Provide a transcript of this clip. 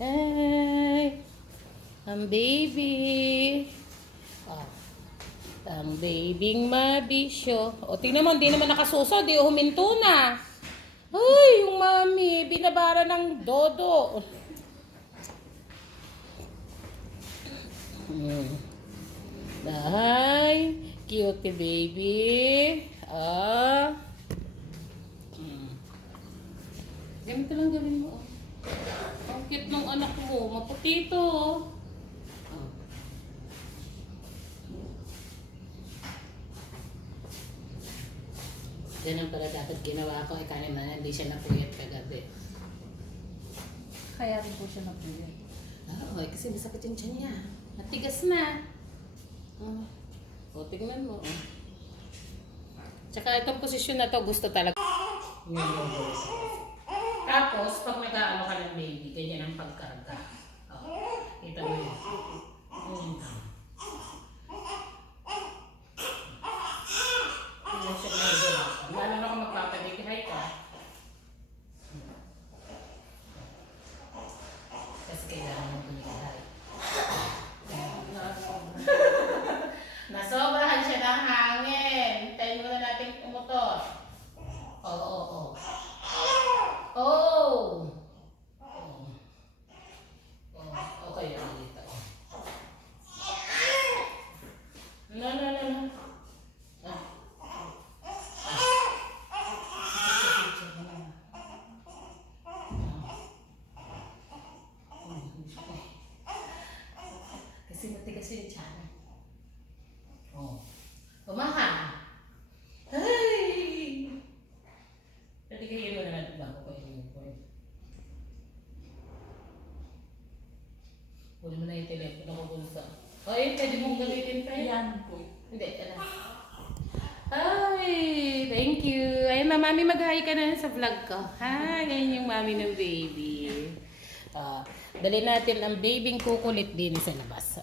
Ay, ang baby. Oh, ang babying mabisyo. O, tingnan mo, hindi naman nakasuso. Di huminto na. Ay, yung mami, binabara ng dodo. Dahay, cute baby. Ah. Ganito lang gawin mo. Ang cute ng anak mo. Maputi ito. Ganun pala dapat ginawa ko. Ikanin na hindi siya napuyat kagabi. Kaya rin po siya napuyat. Oo, kasi masakit yung tiyan niya. Matigas na. O, tingnan mo. Tsaka itong posisyon na to gusto talaga. Tapos, pag nag-aano ka ng baby, ganyan ang pagkarga. Kita mo yun. Lalo na kung magpapadikhay ka. Kasi kailangan mo bumigahay. Nasobrahan siya ng hangin. Hintayin muna natin umutot. Oo. Okay, dito. No. Kasi matigas yung tiyan. Umaha. Ay! Pwede kayo mo na natin bago ko yung point. Huli mo na yung telepono ko kung sa... Ay, pwede mong gamitin pa yun. Yan po. Hindi, Ay, thank you. Ay, mami, mag-hi ka na sa vlog ko. Hi, ganyan yung mami ng baby. Dali natin ang babying kukulit din sa labas.